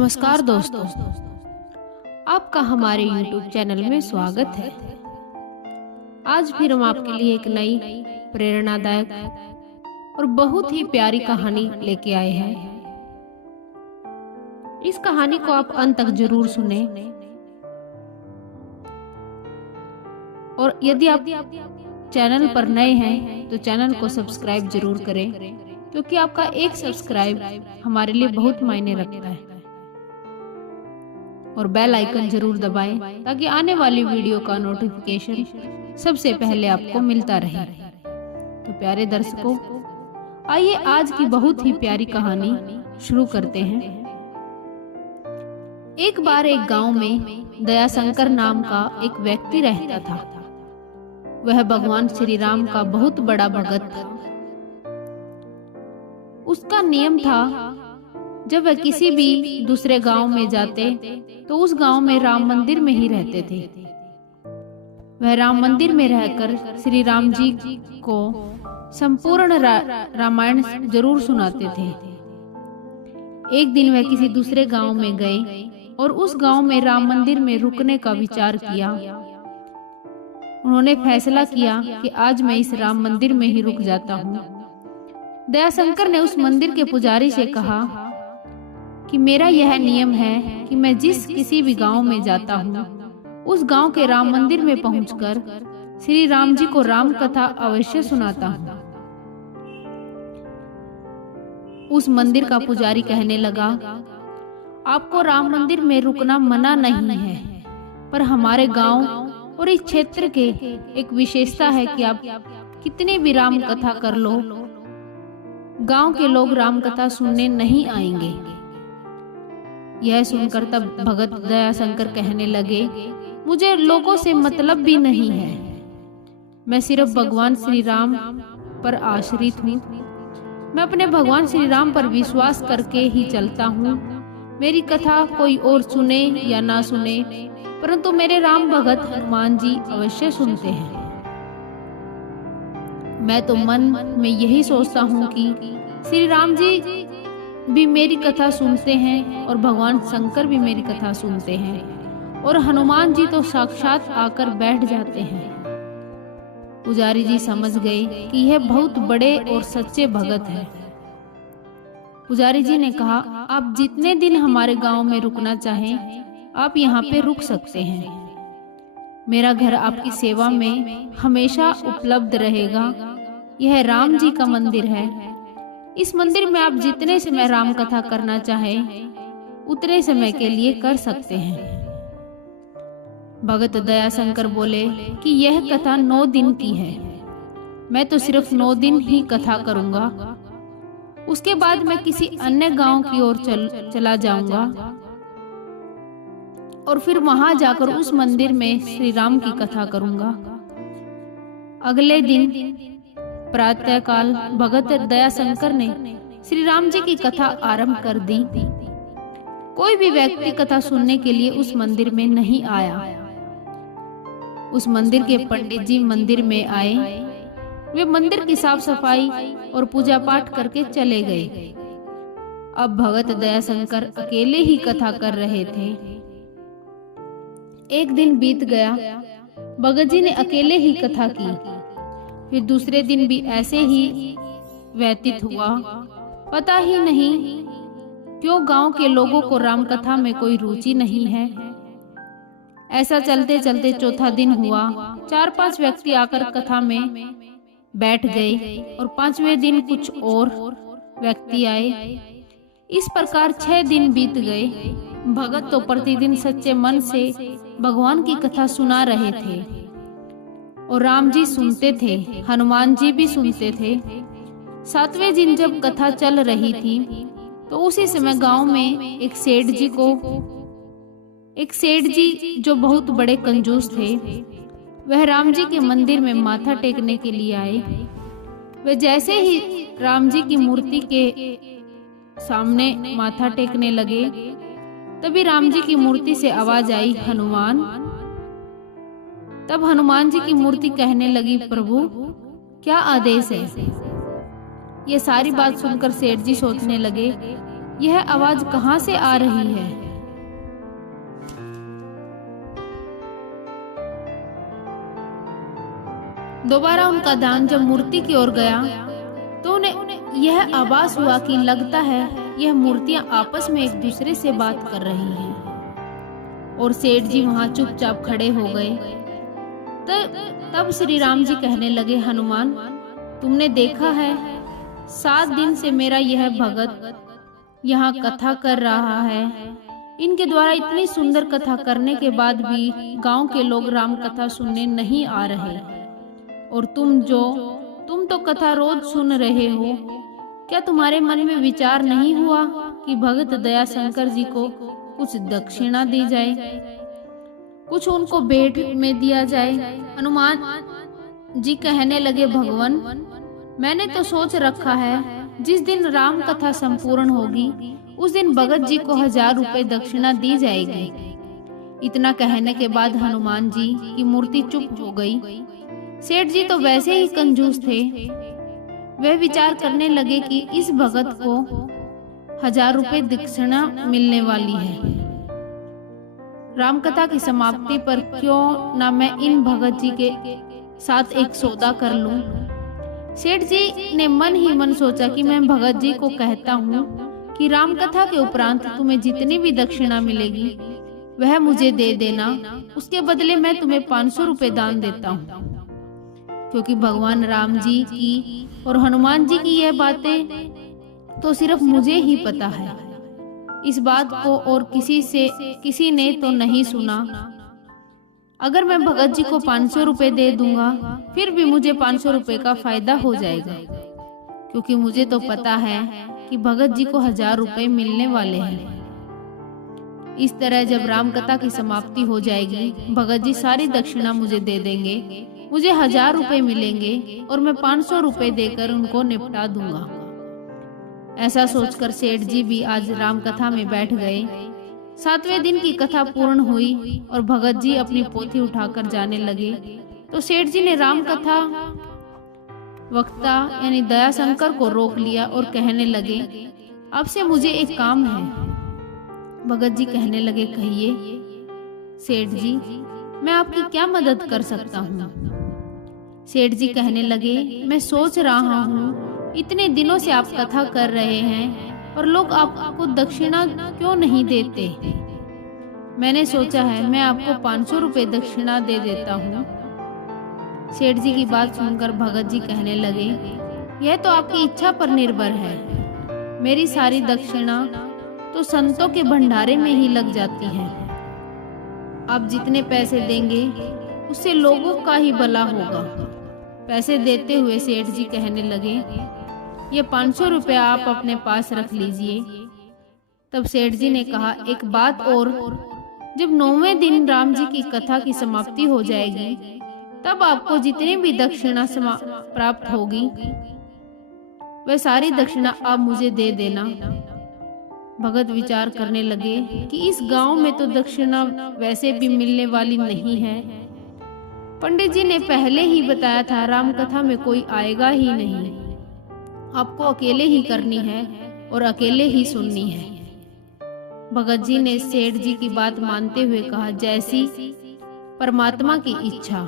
नमस्कार दोस्तों, आपका हमारे YouTube चैनल में स्वागत है। आज फिर हम आपके लिए एक नई प्रेरणादायक और बहुत ही प्यारी कहानी लेके आए हैं। इस कहानी को आप अंत तक जरूर सुने और यदि आप चैनल पर नए हैं तो चैनल को सब्सक्राइब जरूर करें, क्योंकि आपका एक सब्सक्राइब हमारे लिए बहुत मायने रखता है। और बेल आइकन जरूर दबाएं ताकि आने वाली वीडियो का नोटिफिकेशन सबसे पहले आपको मिलता रहे। तो प्यारे दर्शकों, आइए आज की बहुत ही प्यारी कहानी शुरू करते हैं। एक बार एक गांव में दयाशंकर नाम का एक व्यक्ति रहता था। वह भगवान श्री राम का बहुत बड़ा भगत था। उसका नियम था, जब वह किसी भी दूसरे गांव में जाते तो उस गांव में राम मंदिर में ही रहते थे। वह राम मंदिर में रहकर श्री राम जी को संपूर्ण रामायण जरूर सुनाते थे। एक दिन वह किसी दूसरे गांव में गए और उस गांव में राम मंदिर में रुकने का विचार किया। उन्होंने फैसला किया कि आज मैं इस राम मंदिर में ही रुक जाता हूँ। दयाशंकर ने उस मंदिर के पुजारी से कहा कि मेरा यह नियम है कि मैं जिस किसी भी गांव में जाता हूँ, उस गांव के राम मंदिर में पहुंचकर श्री राम जी को राम कथा अवश्य सुनाता हूँ। उस मंदिर का पुजारी कहने लगा, आपको राम मंदिर में रुकना मना नहीं है, पर हमारे गांव और इस क्षेत्र के एक विशेषता है कि आप कितनी भी राम कथा कर लो, गांव के लोग राम कथा सुनने नहीं आएंगे। यह सुनकर तब भगत दयाशंकर कहने लगे, मुझे लोगों से मतलब भी नहीं है, मैं सिर्फ भगवान श्री राम पर आश्रित हूँ। मैं अपने भगवान श्री राम पर विश्वास करके ही चलता हूँ। मेरी कथा कोई और सुने या ना सुने, परंतु मेरे राम भगत हनुमान जी अवश्य सुनते हैं। मैं तो मन में यही सोचता हूँ कि श्री राम जी भी मेरी कथा सुनते हैं और भगवान शंकर भी मेरी कथा सुनते हैं और हनुमान जी तो साक्षात आकर बैठ जाते हैं। पुजारी जी समझ गए कि यह बहुत बड़े और सच्चे भगत हैं। पुजारी जी ने कहा, आप जितने दिन हमारे गांव में रुकना चाहें, आप यहाँ पे रुक सकते हैं। मेरा घर आपकी सेवा में हमेशा उपलब्ध रहेगा। यह राम जी का मंदिर है। इस मंदिर में आप जितने समय राम कथा करना चाहें, उतने समय के लिए कर सकते हैं। भगत दयाशंकर बोले कि यह कथा 9 दिन की है। मैं तो सिर्फ 9 दिन ही कथा करूंगा। उसके बाद मैं किसी अन्य गांव की ओर चला जाऊंगा और फिर वहां जाकर उस मंदिर में श्री राम की कथा करूंगा। अगले दिन प्रातःकाल भगत दयाशंकर ने श्री राम जी की कथा आरंभ कर दी। कोई भी व्यक्ति कथा सुनने के लिए उस मंदिर में नहीं आया। उस मंदिर के पंडित जी मंदिर में आए। वे मंदिर की साफ सफाई और पूजा पाठ करके चले गए। अब भगत दयाशंकर अकेले ही कथा कर रहे थे। एक दिन बीत गया। भगत जी ने अकेले ही कथा की। फिर दूसरे दिन भी ऐसे ही व्यतीत हुआ। पता ही नहीं क्यों गांव के लोगों को राम कथा में कोई रुचि नहीं है। ऐसा चलते चलते चौथा दिन हुआ। 4-5 व्यक्ति आकर कथा में बैठ गए और 5वें दिन कुछ और व्यक्ति आए। इस प्रकार 6 दिन बीत गए। भगत तो प्रतिदिन सच्चे मन से भगवान की कथा सुना रहे थे और राम जी सुनते थे, हनुमान जी भी सुनते थे। 7वें दिन जब कथा चल रही थी तो उसी समय गांव में एक सेठ जी जो बहुत बड़े कंजूस थे, वह राम जी के मंदिर में माथा टेकने के लिए आए। वे जैसे ही राम जी की मूर्ति के सामने माथा टेकने लगे, तभी राम जी की मूर्ति से आवाज आई, हनुमान। तब हनुमान जी की मूर्ति कहने लगी, प्रभु क्या आदेश है। ये सारी बात सुनकर सेठ जी सोचने लगे यह आवाज कहाँ से आ रही है? दोबारा उनका ध्यान जब मूर्ति की ओर गया तो उन्हें यह आभास हुआ कि लगता है यह मूर्तियां आपस में एक दूसरे से बात कर रही हैं। और सेठ जी वहां चुपचाप खड़े हो गए। तब श्री राम जी कहने लगे, हनुमान, तुमने देखा है 7 दिन से मेरा यह भगत यहाँ कथा कर रहा है। इनके द्वारा इतनी सुंदर कथा करने के बाद भी गांव के लोग राम कथा सुनने नहीं आ रहे। और तुम तो कथा रोज सुन रहे हो। क्या तुम्हारे मन में विचार नहीं हुआ कि भगत दया शंकर जी को कुछ दक्षिणा दी जाए, कुछ उनको भेंट में दिया जाए? हनुमान जी कहने लगे, भगवान, मैंने तो सोच रखा है जिस दिन राम कथा संपूर्ण होगी उस दिन भगत जी को 1000 रुपए दक्षिणा दी जाएगी। इतना कहने के बाद हनुमान जी की मूर्ति चुप हो गई। सेठ जी तो वैसे ही कंजूस थे। वे विचार करने लगे कि इस भगत को 1000 रुपए दक्षिणा मिलने वाली है। रामकथा की समाप्ति पर क्यों ना मैं इन भगत जी के साथ एक सौदा कर लूं। सेठ जी ने मन ही मन सोचा कि मैं भगत जी को कहता हूँ कि रामकथा के उपरांत तुम्हें जितनी भी दक्षिणा मिलेगी वह मुझे दे देना, उसके बदले मैं तुम्हें 500 रुपए दान देता हूँ। क्योंकि भगवान राम जी की और हनुमान जी की यह बातें तो सिर्फ मुझे ही पता है। इस बात को और किसी ने तो नहीं सुना। अगर मैं भगत जी को 500 रुपए दे दूंगा फिर भी मुझे 500 रुपए का फायदा हो जाएगा, क्योंकि मुझे तो पता है कि भगत जी को 1000 रुपए मिलने वाले हैं। इस तरह जब रामकथा की समाप्ति हो जाएगी भगत जी सारी दक्षिणा मुझे दे देंगे, मुझे 1000 रुपए मिलेंगे और मैं 500 रुपए देकर उनको निपटा दूंगा। ऐसा सोचकर सेठ जी भी आज रामकथा में बैठ गए। 7वें दिन की कथा पूर्ण हुई और भगत जी अपनी पोथी उठाकर जाने लगे तो सेठ जी ने रामकथा वक्ता यानी दया शंकर को रोक लिया और कहने लगे, अब से मुझे एक काम है। भगत जी कहने लगे, कहिए। सेठ जी, मैं आपकी क्या मदद कर सकता हूँ? सेठ जी कहने लगे, मैं सोच रहा हूँ इतने दिनों से आप कथा कर रहे हैं और लोग आपको दक्षिणा क्यों नहीं देते। मैंने सोचा है मैं आपको 500 रुपए दक्षिणा दे देता हूँ। सेठ जी की बात सुनकर भगत जी कहने लगे, यह तो आपकी इच्छा पर निर्भर है। मेरी सारी दक्षिणा तो संतों के भंडारे में ही लग जाती है। आप जितने पैसे देंगे उससे लोगों का ही भला होगा। पैसे देते हुए सेठ जी कहने लगे, ये 500 रुपए आप अपने पास रख लीजिए। तब सेठ जी ने कहा, एक बात और, जब 9वें दिन राम जी की कथा की समाप्ति हो जाएगी तब आपको जितनी भी दक्षिणा प्राप्त होगी वह सारी दक्षिणा आप मुझे दे देना। भगत विचार करने लगे कि इस गांव में तो दक्षिणा वैसे भी मिलने वाली नहीं है। पंडित जी ने पहले ही बताया था रामकथा में कोई आएगा ही नहीं, आपको अकेले ही करनी है और अकेले ही सुननी है। भगत जी ने सेठ जी की बात मानते हुए कहा, जैसी परमात्मा की इच्छा,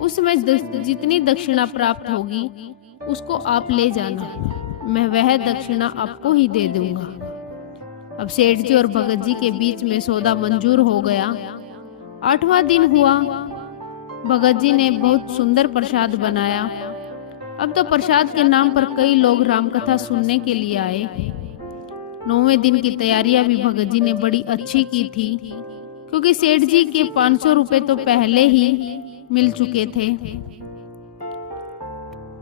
उसमें जितनी दक्षिणा प्राप्त होगी उसको आप ले जाना, मैं वह दक्षिणा आपको ही दे दूंगा। अब सेठ जी और भगत जी के बीच में सौदा मंजूर हो गया। 8वां दिन हुआ। भगत जी ने बहुत सुंदर प्रसाद बनाया। अब तो प्रसाद के नाम पर कई लोग रामकथा सुनने के लिए आए। 9वें दिन की तैयारियां भी भगत जी ने बड़ी अच्छी की थी, क्योंकि सेठ जी के 500 रुपए तो पहले ही मिल चुके थे।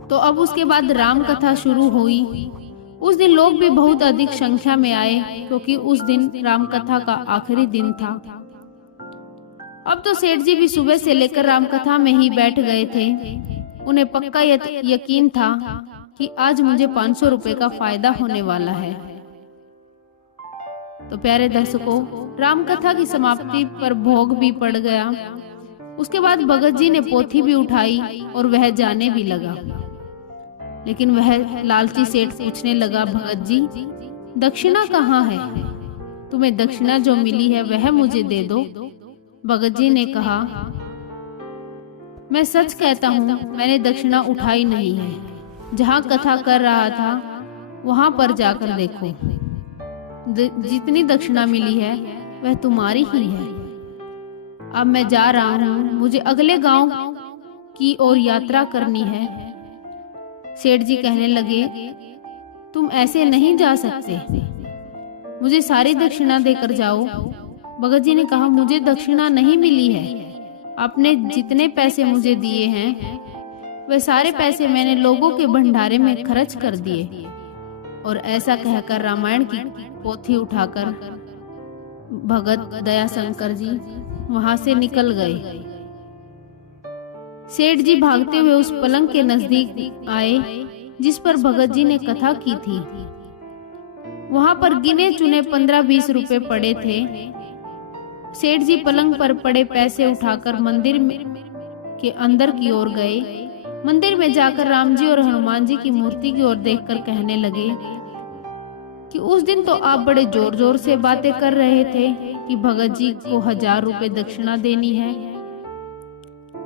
तो अब उसके बाद रामकथा शुरू हुई। उस दिन लोग भी बहुत अधिक संख्या में आए, क्योंकि उस दिन रामकथा का आखिरी दिन था। अब तो सेठ जी भी सुबह से लेकर रामकथा में ही बैठ गए थे। उन्हें पक्का यकीन था कि आज मुझे 500 रुपए का फायदा होने वाला है। तो प्यारे दर्शकों, रामकथा की समाप्ति पर भोग भी पड़ गया। उसके बाद भगत जी ने पोथी भी उठाई और वह जाने भी लगा। लेकिन वह लालची सेठ पूछने लगा, भगत जी, दक्षिणा कहाँ है? तुम्हें दक्षिणा जो मिली है वह मुझे दे दो। भगत जी ने कहा, मैं सच कहता हूँ, मैंने दक्षिणा उठाई नहीं है। जहाँ कथा कर रहा था वहां पर जाकर देखो, जितनी दक्षिणा मिली है वह तुम्हारी ही है। अब मैं जा रहा हूँ, मुझे अगले गांव की ओर यात्रा करनी है। सेठ जी कहने लगे, तुम ऐसे नहीं जा सकते, मुझे सारी दक्षिणा देकर जाओ। भगत जी ने कहा, मुझे दक्षिणा नहीं मिली है। आपने जितने पैसे मुझे दिए हैं वह सारे पैसे मैंने लोगों के भंडारे में खर्च कर दिए। और ऐसा कहकर रामायण की पोथी उठाकर भगत दयाशंकर जी वहां से निकल गए। सेठ जी भागते हुए उस पलंग के नजदीक आए जिस पर भगत जी ने कथा की थी। वहां पर गिने चुने 15-20 रुपए पड़े थे। सेठ जी पलंग पर पड़े पैसे उठाकर मंदिर के अंदर की ओर गए। मंदिर में जाकर राम जी और हनुमान जी की मूर्ति की ओर देखकर कहने लगे कि उस दिन तो आप बड़े जोर जोर से बातें कर रहे थे कि भगत जी को 1000 रुपए दक्षिणा देनी है।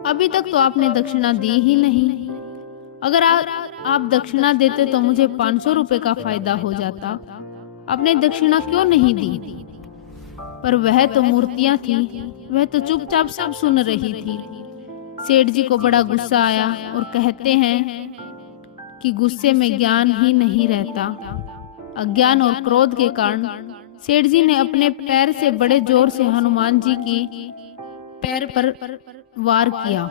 अभी तक तो आपने दक्षिणा दी ही नहीं। अगर आप दक्षिणा देते तो मुझे 500 रुपए का फायदा हो जाता। आपने दक्षिणा क्यों नहीं दी? पर वह तो मूर्तियां थी, वह तो चुपचाप सब सुन रही थी। सेठ जी को बड़ा गुस्सा आया और कहते हैं कि गुस्से में ज्ञान ही नहीं रहता। अज्ञान और क्रोध के कारण सेठ जी ने अपने पैर से बड़े जोर से हनुमान जी के पैर पर वार किया।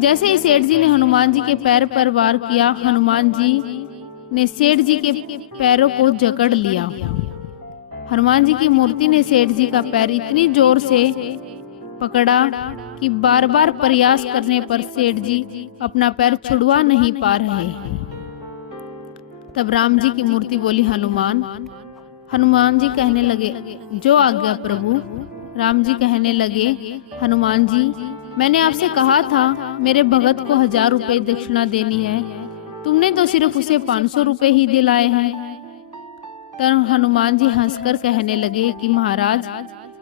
जैसे ही सेठ जी ने हनुमान जी के पैर पर वार किया, हनुमान जी ने सेठ जी के पैरों को जकड़ लिया। हनुमान जी की मूर्ति ने सेठ जी का पैर इतनी जोर से पकड़ा कि बार बार प्रयास करने पर सेठ जी अपना पैर छुड़वा नहीं पा रहे। तब राम जी की मूर्ति बोली, हनुमान जी कहने लगे, जो आज्ञा प्रभु। राम जी कहने लगे, हनुमान जी, मैंने आपसे कहा था मेरे भगत को 1000 रुपए दक्षिणा देनी है, तुमने तो सिर्फ उसे 500 रुपए ही दिलाए हैं। तब हनुमान जी हंसकर कहने लगे कि महाराज,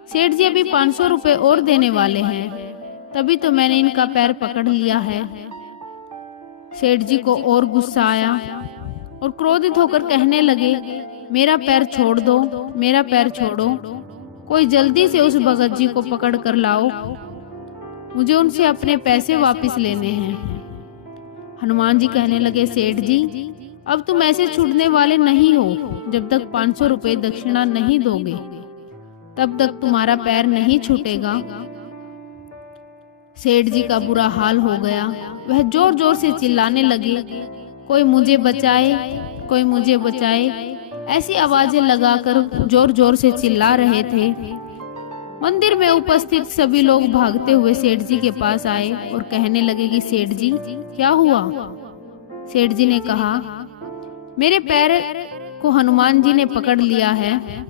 सेठ जी अभी 500 रुपए और देने वाले हैं, तभी तो मैंने इनका पैर पकड़ लिया है। सेठ जी को और गुस्सा आया और क्रोधित होकर कहने लगे, मेरा पैर छोड़ दो, मेरा पैर छोड़ो, कोई जल्दी से उस भगत जी को पकड़ कर लाओ, मुझे उनसे अपने पैसे वापस लेने हैं। हनुमान जी कहने लगे, सेठ जी, अब तुम ऐसे छूटने वाले नहीं हो। जब तक 500 रुपए दक्षिणा नहीं दोगे तब तक तुम्हारा पैर नहीं छूटेगा। सेठ जी का बुरा हाल हो गया। वह जोर जोर से चिल्लाने लगे, कोई मुझे बचाए, कोई मुझे बचाए, ऐसी आवाजें लगाकर जोर जोर से चिल्ला रहे थे। मंदिर में उपस्थित सभी लोग भागते हुए सेठ जी के पास आए और कहने लगे कि सेठ जी, क्या हुआ? सेठ जी ने कहा, मेरे पैर को हनुमान जी ने पकड़ लिया है।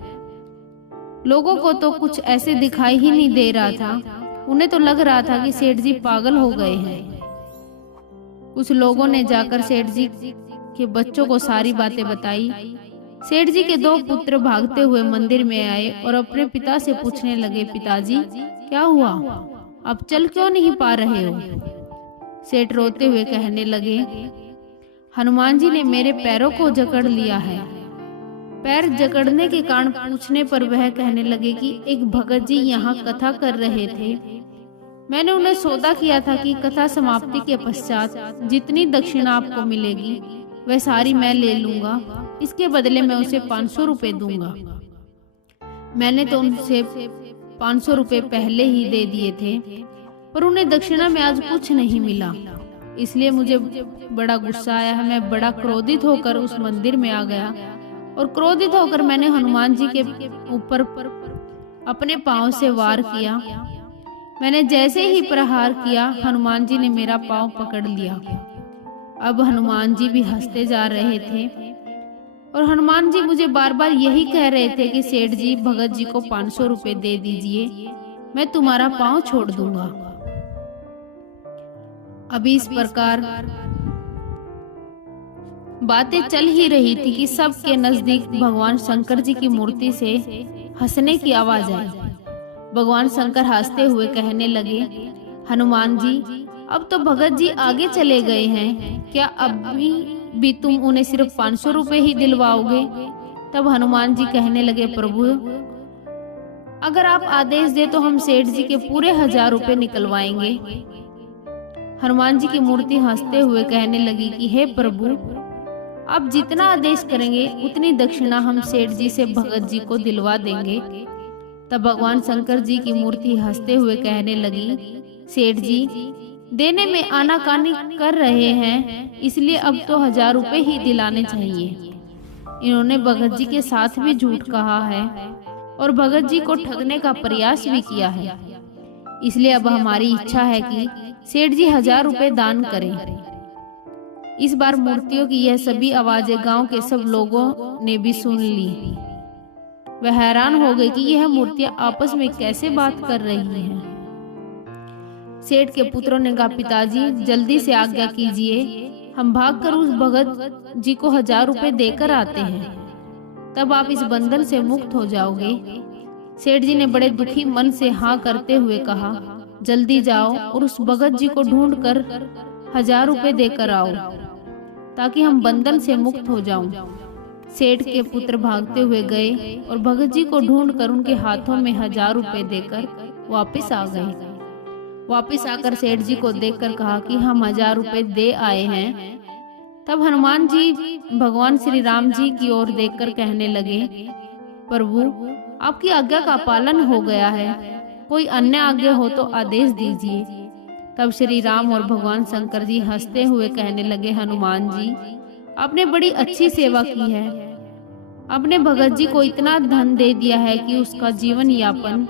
लोगों को तो कुछ ऐसे दिखाई ही नहीं दे रहा था, उन्हें तो लग रहा था कि सेठ जी पागल हो गए हैं। कुछ लोगों ने जाकर सेठ जी के बच्चों को सारी बातें बताई। सेठ जी के 2 पुत्र भागते हुए मंदिर में आए और अपने पिता से पूछने लगे, पिताजी क्या हुआ, आप चल क्यों नहीं पा रहे हो? सेठ रोते हुए कहने लगे, हनुमान जी ने मेरे पैरों को जकड़ लिया है। पैर जकड़ने के कारण पूछने पर वह कहने लगे कि एक भगत जी यहाँ कथा कर रहे थे। मैंने उन्हें सौदा किया था कि कथा समाप्ति के पश्चात जितनी दक्षिणा आपको मिलेगी वह सारी मैं ले लूंगा, इसके बदले मैं उसे 500 रुपए दूंगा। मैंने तो उनसे 500 रुपए पहले ही दे दिए थे, पर उन्हें दक्षिणा में आज कुछ नहीं मिला, इसलिए मुझे बड़ा गुस्सा आया है। मैं बड़ा क्रोधित होकर उस मंदिर में आ गया और क्रोधित होकर मैंने हनुमान जी के ऊपर अपने पांव से वार किया। मैंने जैसे ही प्रहार किया, हनुमान जी ने मेरा पांव पकड़ लिया। अब हनुमान जी भी हंसते जा रहे थे और हनुमान जी मुझे बार बार यही कह रहे थे कि सेठ जी, भगत जी को 500 रुपए दे दीजिए, मैं तुम्हारा पांव छोड़ दूंगा। अभी इस प्रकार बातें चल ही रही थी कि सबके नजदीक भगवान शंकर जी की मूर्ति से हंसने की आवाज आई। भगवान शंकर हंसते हुए कहने लगे, हनुमान जी, अब तो भगत जी आगे चले गए हैं, क्या अभी भी तुम उन्हें सिर्फ 500 रुपए ही दिलवाओगे? तब हनुमान जी कहने लगे, प्रभु अगर आप आदेश दे तो हम सेठ जी के पूरे 1000 रुपए निकलवाएंगे। हनुमान जी की मूर्ति हंसते हुए कहने लगी कि हे प्रभु, आप जितना आदेश करेंगे उतनी दक्षिणा हम सेठ जी से भगत जी को दिलवा देंगे। तब भगवान शंकर जी की मूर्ति हंसते हुए कहने लगी, सेठ जी देने में आनाकानी कर रहे हैं, इसलिए अब तो 1000 रुपए ही दिलाने चाहिए। इन्होंने भगत जी के साथ भी झूठ कहा है और भगत जी को ठगने का प्रयास भी किया है, इसलिए अब हमारी इच्छा है कि सेठ जी 1000 रुपए दान करें। इस बार मूर्तियों की यह सभी आवाजें गांव के सब लोगों ने भी सुन ली। वह हैरान हो गए कि यह मूर्तियां आपस में कैसे बात कर रही हैं। सेठ के पुत्रों ने कहा, पिताजी जल्दी से आज्ञा कीजिए, हम भागकर उस भगत जी को 1000 रुपए देकर आते हैं, तब आप इस बंधन से मुक्त हो जाओगे। सेठ जी ने बड़े दुखी मन से हाँ करते हुए कहा, जल्दी जाओ और उस भगत जी को ढूंढ कर 1000 रुपए देकर आओ, ताकि हम बंधन से मुक्त हो जाऊं। सेठ के पुत्र भागते हुए गए और भगत जी को ढूंढकर उनके हाथों में 1000 रुपए देकर वापस आ गए। वापस आकर सेठ जी को देखकर कहा कि हम 1000 रुपए दे आए हैं। तब हनुमान जी भगवान श्री राम जी की ओर देखकर कहने लगे, प्रभु आपकी आज्ञा का पालन हो गया है, कोई अन्य आज्ञा हो तो आदेश दीजिए। तब श्री राम और भगवान शंकर जी हंसते हुए कहने लगे, हनुमान जी आपने बड़ी अच्छी सेवा की है, आपने भगत जी को इतना धन दे दिया है कि उसका जीवन यापन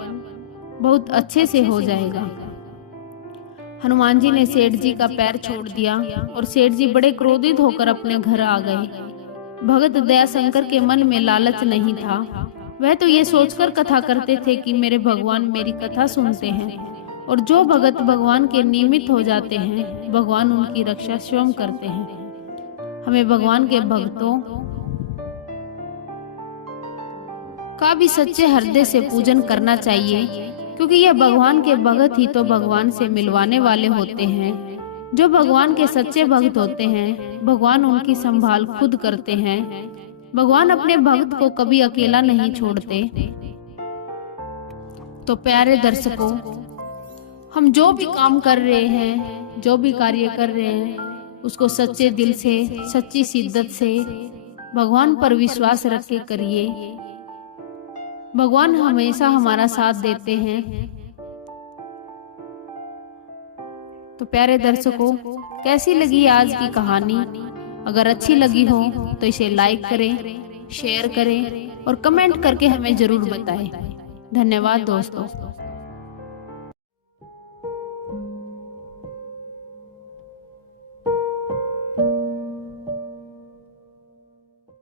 बहुत अच्छे से हो जाएगा। हनुमान जी ने सेठ जी का पैर छोड़ दिया और सेठ जी बड़े क्रोधित होकर अपने घर आ गए। भगत दयाशंकर के मन में लालच नहीं था, वह तो ये सोचकर कथा करते थे कि मेरे भगवान मेरी कथा सुनते हैं, और जो भगत भगवान के निमित्त हो जाते हैं भगवान उनकी रक्षा स्वयं करते हैं। हमें भगवान के भक्तों का भी सच्चे हृदय से पूजन करना चाहिए, क्योंकि यह भगवान के भगत ही तो भगवान से मिलवाने वाले होते हैं। जो भगवान के सच्चे भक्त होते हैं भगवान उनकी संभाल खुद करते हैं। भगवान अपने भक्त को कभी अकेला नहीं छोड़ते। तो प्यारे दर्शकों, हम जो भी काम कर रहे हैं, जो भी कार्य कर रहे हैं, उसको सच्चे दिल से, सच्ची शिद्दत से भगवान पर विश्वास रख के करिए। भगवान हमेशा हमारा साथ देते हैं। तो प्यारे दर्शकों, कैसी लगी आज की कहानी? अगर अच्छी लगी हो तो इसे लाइक करें, शेयर करें और कमेंट करके हमें जरूर बताएं। धन्यवाद दोस्तों।